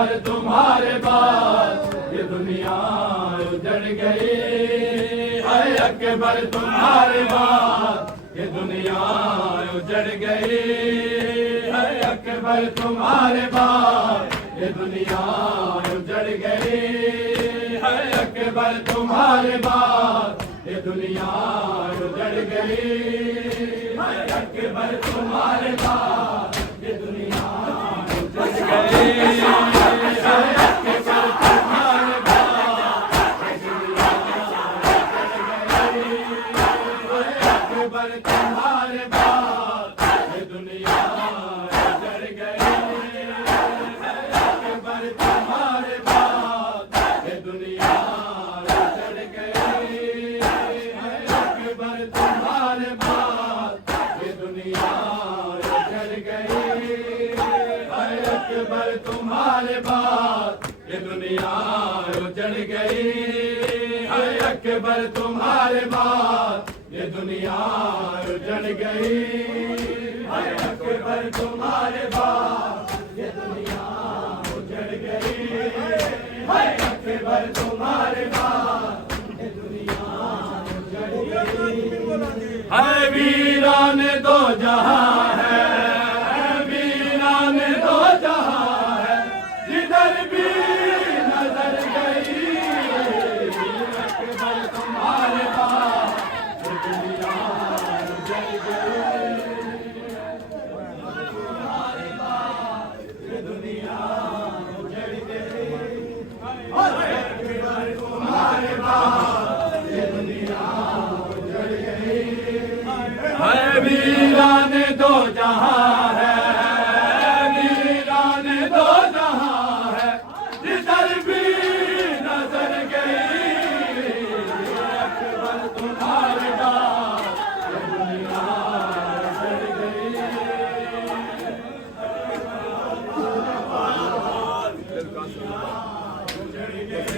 अकबर तुम्हारे बाद ये दुनिया उजड़ गई। हाय अकबर तुम्हारे बाद ये दुनिया उजड़ गई। हाय अकबर तुम्हारे बाद ये दुनिया उजड़ गई। हाय अकबर तुम्हारे बाद ये दुनिया उजड़ गई। हाय अकबर तुम्हारे बाद ये दुनिया उजड़ गई। अकबर तुम्हारे बाद ये दुनिया उजड़ गई। अकबर तुम्हारे बाद ये दुनिया उजड़ गई। अकबर तुम्हारे बाद ये दुनिया उजड़ गई। अकबर तुम्हारे बाद ये दुनिया उजड़ गई। अकबर तुम्हारे बाद ये दुनिया उजड़ गई। अकबर तुम्हारे बाद ये दुनिया उजड़ गई। अकबर तुम्हारे बाद ये दुनिया उजड़ गई। है वीरान दो जहां है, वीरान दो जहां है, जिधर भी नजर गई। अकबर तुम्हारे बाद ये दुनिया उजड़ गई। तुम्हारे बाद ये दुनिया उजड़ गई। अकबर तुम्हारे बाद ये दुनिया उजड़ गई। है वीरान दो जहां है, वीरान दो जहां है, जिधर भी नजर गई। अकबर तुम्हारे बाद ये दुनिया उजड़ गई।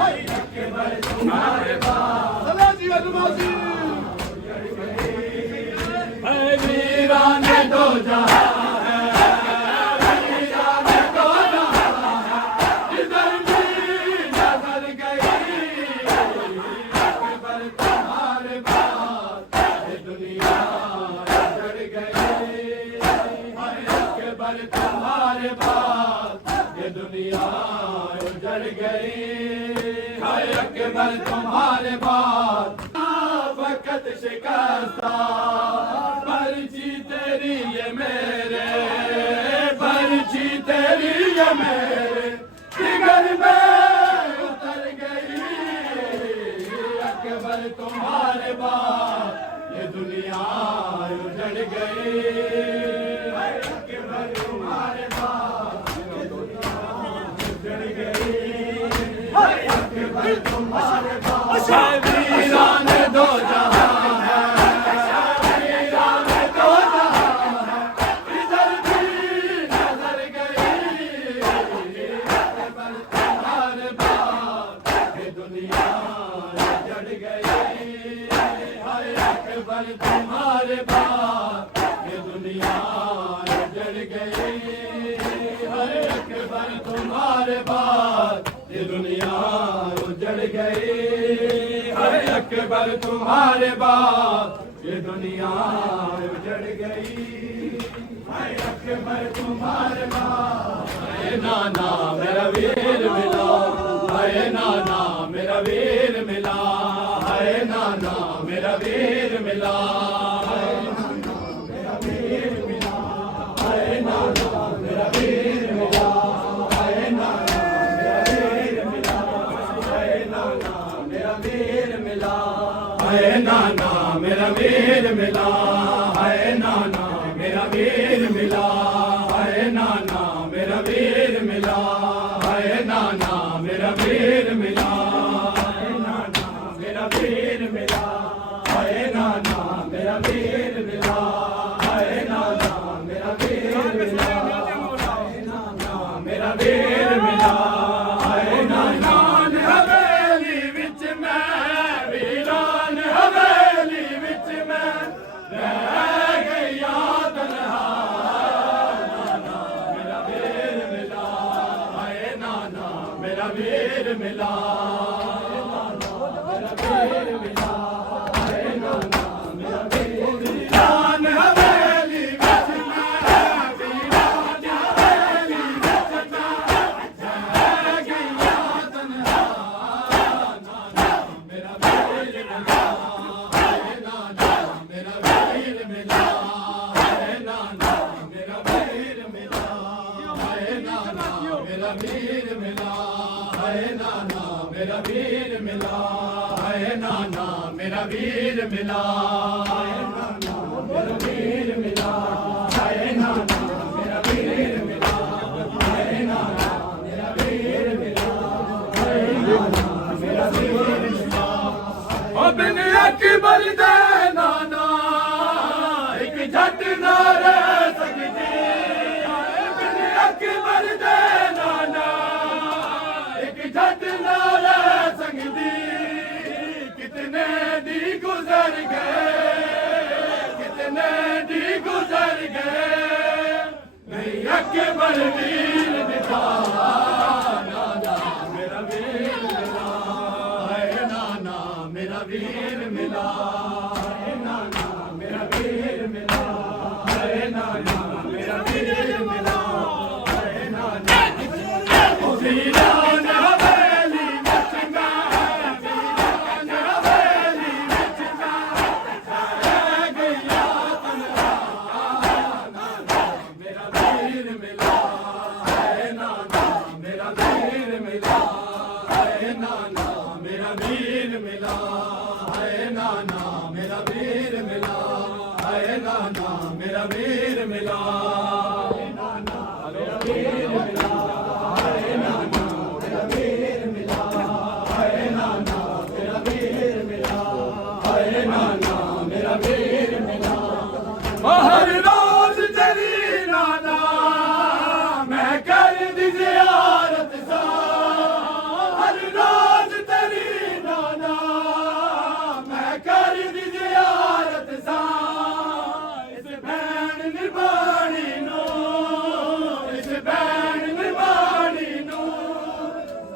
अकबर तुम्हारे बाद वीरान दो जहां है, वीरान दो जहां है, जिधर भी नजर गई। अकबर तुम्हारे बाद ये दुनिया उजड़ गई। अकबर तुम्हारे बाद ये दुनिया उजड़ गई। अकबर तुम्हारे बाद वक़्त शिकस्ता, पर्ची तेरी ये मेरे, पर्ची तेरी ये मेरे जिगर में उतर गई। अकबर तुम्हारे बाद ये दुनिया उजड़ गई। अकबर तुम्हारे बाद ये दुनिया उजड़ गई। अकबर तुम्हारे बाद वीरान दो जहां है, वीरान दो जहां है, इधर भी नजर गई। अकबर तुम्हारे बाद ये दुनिया उजड़ गई। अकबर तुम्हारे बाद ये दुनिया उजड़ गई। अकबर तुम्हारे बाद ये दुनिया उजड़ गई। अकबर तुम्हारे बाद ये दुनिया उजड़ गई। अकबर तुम्हारे बाद हाय नाना मेरा वीर मिला, हाय नाना मेरा वीर मिला, हाय नाना मेरा वीर मिला, हाय नाना मेरा वीर मिला, हाय नाना मेरा वीर मिला, हाय नाना मेरा वीर मिला, हाय नाना मेरा वीर मिला, हाय नाना मेरा वीर मिला, हाय नाना मेरा वीर मिला, हाय नाना मेरा वीर मिला, हाय नाना मेरा वीर मिला, हाय नाना मेरा वीर मिला, हाय नाना मेरा वीर मिला, हाय नाना मेरा वीर मिला, हाय नाना मेरा वीर मिला, हाय नाना हवेली विच मैं वीरान हवेली विच मैं रह गई याद ਵੀਰ ਮਿਲਾ ਮੇਰਾ ਵੀਰ ਮਿਲਾ ਹਾਏ ਨਾਨਾ ਮੇਰਾ ਵੀਰ ਵੀਰਾਨ ਹਵੇਲੀ ਵਿੱਚ ਮੈਂ ਵੀਰਾਨ ਹਵੇਲੀ ਵਿੱਚ ਮੈਂ ਗਈਆ ਤਨਹਾ ਨਾਨਾ ਮੇਰਾ ਵੀਰ ਮਿਲਾ ਹਾਏ ਨਾਨਾ ਮੇਰਾ ਵੀਰ ਮਿਲਾ ਹਾਏ ਨਾਨਾ ਮੇਰਾ ਵੀਰ ਮਿਲਾ ਹਾਏ ਨਾਨਾ ਮੇਰਾ ਵੀਰ ਮਿਲਾ ਹਾਏ ਨਾਨਾ ਮੇਰਾ ਵੀਰ ਮਿਲਾ ਹਾਏ ਨਾਨਾ ਮੇਰਾ ਵੀਰ ਮਿਲਾ ਹਾਏ ਨਾਨਾ ਮੇਰਾ ਵੀਰ ਮਿਲਾ ਹਾਏ ਨਾਨਾ ਮੇਰਾ ਵੀਰ ਮਿਲਾ ਹਾਏ ਨਾਨਾ ਮੇਰਾ ਵੀਰ ਮਿਲਾ ਹਾਏ ਨਾਨਾ ਮੇਰਾ ਵੀਰ ਮਿਲਾ ਓ ਬਿਨ ਅਕਬਰ ਦੇ ਨਾਨਾ ਇੱਕ ਜੱਟ ਨਾ ਰਹਿ ਸਕਦੀ ਬਿਨ ਅਕਬਰ ਦੇ ਨਾਨਾ ਇੱਕ ਜੱਟ ਨਾ ਰਹਿ ਸਕਦੀ ਕਿਤਨੇ ਦੀ ਗੁਜ਼ਰ ਗਏ ਕਿਤਨੇ ਦੀ ਗੁਜ਼ਰ ਗਏ ਨਹੀਂ ਅਕਬਰ ਵੀਰ ਦਿਖਾ ਨਾਨਾ ਮੇਰਾ ਵੀਰ ਮਿਲਾ ਹਾਏ ਨਾਨਾ ਮੇਰਾ ਵੀਰ ਮਿਲਾ ਹਾਏ ਨਾਨਾ ਮੇਰਾ ਵੀਰ ਮਿਲਾ ਹਾਏ ਨਾਨਾ ਮੇਰਾ ਵੀਰ ਮਿਲਾ ਹਾਏ ਨਾਨਾ ਓ ਵੀਰਾਨ ਹਵੇਲੀ ਵਿੱਚ ਮੈਂ ਵੀਰਾਨ ਹਵੇਲੀ ਵਿੱਚ ਮੈਂ ਗਈਆ ਤਨਹਾ ਨਾਨਾ ਮੇਰਾ ਵੀਰ ਮਿਲਾ ਹਾਏ ਨਾਨਾ ਮੇਰਾ ਵੀਰ ਮਿਲਾ ਹਾਏ ਨਾਨਾ ਮੇਰਾ ਵੀਰ ਮਿਲਾ ਹਾਏ ਨਾਨਾ ਮੇਰਾ ਵੀਰ ਮਿਲਾ ਹਾਏ ਨਾਨਾ ਮੇਰਾ ਵੀਰ ਮਿਲਾ ਹਾਏ ਨਾਨਾ ਮੇਰਾ ਵੀਰ ਮਿਲਾ ਹਾਏ ਨਾਨਾ ਮੇਰਾ ਵੀਰ ਮਿਲਾ ਹਾਏ ਨਾਨਾ ਮੇਰਾ ਵੀਰ ਮਿਲਾ ਹਾਏ ਨਾਨਾ ਮੇਰਾ ਵੀਰ ਮਿਲਾ ਹਰ ਰੋਜ਼ ਤੇਰੀ ਨਾਨਾ ਮੈਂ ਕਰਦੀ ਜ਼ਿਆਰਤ ਸਾਂ ਹਰ ਰੋਜ਼ ਤੇਰੀ ਨਾਨਾ ਮੈਂ ਕਰਦੀ ਜ਼ਿਆਰਤ ਸਾਂ ਇਸ ਭੈਣ ਨਿਰਵਾਣੀ ਨੂੰ ਇਸ ਭੈਣ ਨਿਰਵਾਣੀ ਨੂੰ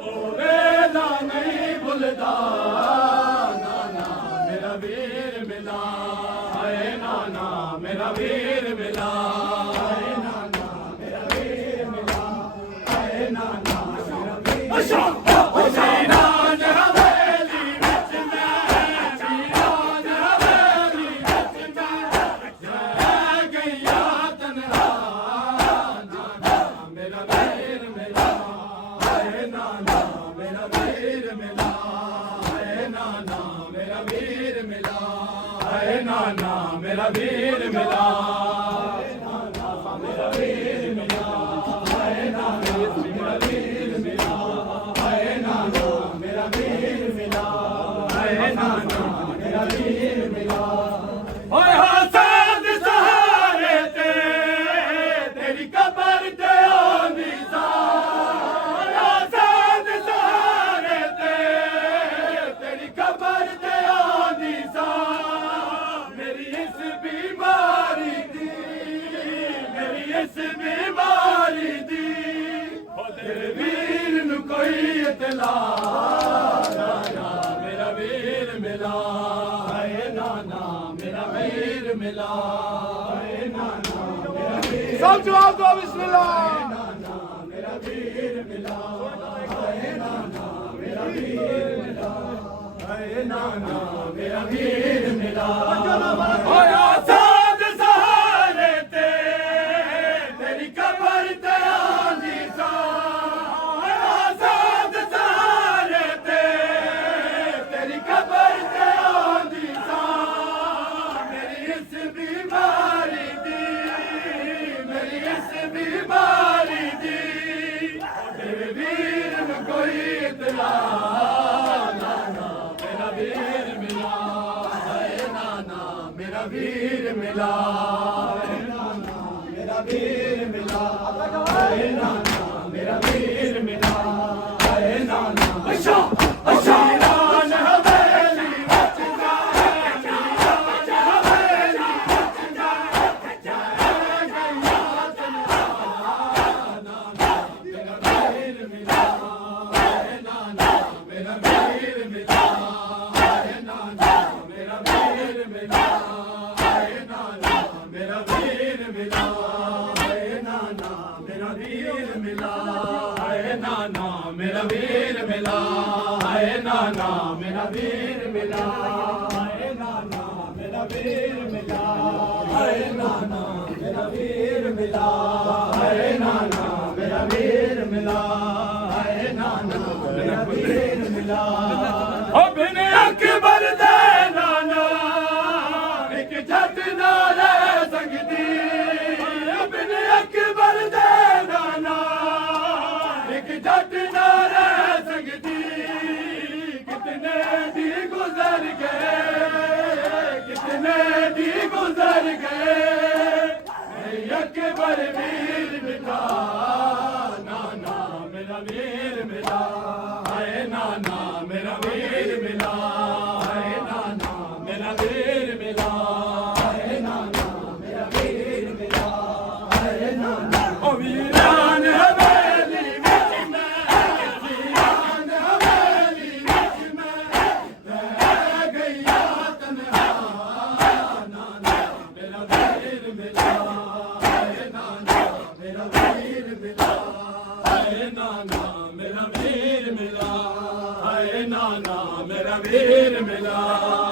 ਉਹ ਵੇਲਾ ਨਹੀਂ ਭੁੱਲਦਾ ਨਾਨਾ ਮੇਰਾ ਵੀਰ ਮਿਲਾ ਹਾਏ ਨਾਨਾ ਮੇਰਾ ਵੀਰ ਮਿਲਾ ਹਾਏ ਨਾਨਾ ਮੇਰਾ ਵੀਰ ਮਿਲਾ ਹਾਏ ਨਾਨਾ ਮੇਰਾ ਵੀਰ ਅੱਛਾ ਵੀਰਾਨ ਹਵੇਲੀ ਵਿੱਚ ਮੈਂ ਵੀਰਾਨ ਹਵੇਲੀ ਵਿੱਚ ਮੈਂ ਗਈਆ ਤਨਹਾ ਨਾਨਾ ਮੇਰਾ ਵੀਰ ਮਿਲਾ ਹਾਏ ਨਾਨਾ ਮੇਰਾ ਵੀਰ ਮਿਲਾ ਹਾਏ ਨਾਨਾ ਮੇਰਾ ਵੀਰ ਮਿਲਾ ਹਾਏ ਨਾਨਾ ਮੇਰਾ ਵੀਰ ਮਿਲਾ ਹਾਏ ਨਾਨਾ ਮੇਰਾ ਵੀਰ ਮਿਲਾ ਹਾਏ ਨਾਨਾ ਮੇਰਾ ਵੀਰ ਮਿਲਾ ਹਾਏ ਨਾਨਾ ਮੇਰਾ ਵੀਰ ਮਿਲਾ ਹਾਏ ਨਾਨਾ ਮੇਰਾ ਵੀਰ ਮਿਲਾ ਓਏ ਹਸਨ ਸਹਾਰੇ ਤੇ ਤੇਰੀ ਕਬਰ ਤੇ ਆਉਂਦੀ ਸਾਂ ਹਸਨ ਸਹਾਰੇ ਤੇ ਤੇਰੀ ਕਬਰ ਤੇ ਆਉਂਦੀ ਸਾਂ ਮੇਰੀ ਇਸ ਬਿਮਾਰੀ ਦੀ ਮੇਰੀ ਇਸ ਬਿਮਾਰੀ ਦੀ ਓ ਤੇਰੇ ਵੀਰ ਨੂੰ ਕੋਈ ਇਤਲਾ ਨਾਨਾ ਮੇਰਾ ਵੀਰ ਮਿਲਾ ਹਾਏ ਨਾਨਾ ਮੇਰਾ ਵੀਰ ਮਿਲਾ ਹਾਏ ਨਾਨਾ ਮੇਰਾ ਵੀਰ सब जवाब दो बिस्मिल्लाह नाना मेरा वीर मिला हाय नाना मेरा वीर मिला हाय नाना मेरा वीर मिला ओए आजाद सहारे ते तेरी कबर ते आंदी सा आजाद सहारे ते तेरी कबर ते आंदी सा मेरी इस बीमारी दी मेरी इस बीमारी दी तेरे वीर में कोई इतला नाना मेरा वीर मिला हाय नाना मेरा वीर मिला हाय नाना मेरा वीर मिला हाय नाना मेरा वीर मिला हाय नाना अच्छा अच्छा वीरान हवेली ਵਿੱਚ ਵੀरान हवेली ਵਿੱਚ गईया तनहा नाना मेरा वीर मिला हाय नाना ਮਿਲਾ ਹਾਏ ਨਾਨਾ ਮੇਰਾ ਵੀਰ ਮਿਲਾ ਹਾਏ ਨਾਨਾ ਮੇਰਾ ਵੀਰ ਮਿਲਾ ਹਾਏ ਨਾਨਾ ਮੇਰਾ ਵੀਰ ਮਿਲਾ ਹਾਏ ਨਾਨਾ ਮੇਰਾ ਵੀਰ ਮਿਲਾ ਹਾਏ ਨਾਨਾ ਮੇਰਾ ਵੀਰ ਮਿਲਾ ਹਾਏ ਨਾਨਾ ਮੇਰਾ ਵੀਰ ਮਿਲਾ ਓ ਬਿਨ ਅਕਬਰ ਦੇ ਨਾਨਾ ਇੱਕ ਜੱਟ ਨਾ ਰਹਿ ਸਕਦੀ ਬਿਨ ਅਕਬਰ ਦੇ ਨਾਨਾ ਇੱਕ ਜੱਟ ਨਾ ਰਹਿ ਸਕਦੀ ਕਿਤਨੇ ਦੀ ਗੁਜ਼ਰ ਗਏ ਕਿਤਨੇ ਦੀ ਗੁਜ਼ਰ ਗਏ ਅਕਬਰ ਵੀਰ ਮਿਲਾ ਨਾਨਾ ਮੇਰਾ ਵੀਰ ਮਿਲਾ ਹਾਏ ਨਾਨਾ ਮੇਰਾ ਵੀਰ ਮਿਲਾ ਹਾਏ ਨਾਨਾ ਮੇਰਾ ਵੀਰ ਮਿਲਾ ਹਾਏ ਨਾਨਾ ਮੇਰਾ ਵੀਰ ਮਿਲਾ ਹਾਏ ਨਾਨਾ ਓ ਵੀਰਾਨ ਹਵੇਲੀ ਵਿੱਚ ਮੈਂ ਵੀਰਾਨ ਹਵੇਲੀ ਵਿੱਚ ਮੈਂ ਰਹਿ ਗਈਆ ਤਨਹਾ ਨਾਨਾ ਮੇਰਾ ਵੀਰ ਮਿਲਾ ਹਾਏ ਨਾਨਾ ਮੇਰਾ ਵੀਰ ਮਿਲਾ ਹਾਏ ਨਾਨਾ ਮੇਰਾ ਵੀਰ ਮਿਲਾ ਹਾਏ ਨਾਨਾ ਮੇਰਾ ਵੀਰ ਮਿਲਾ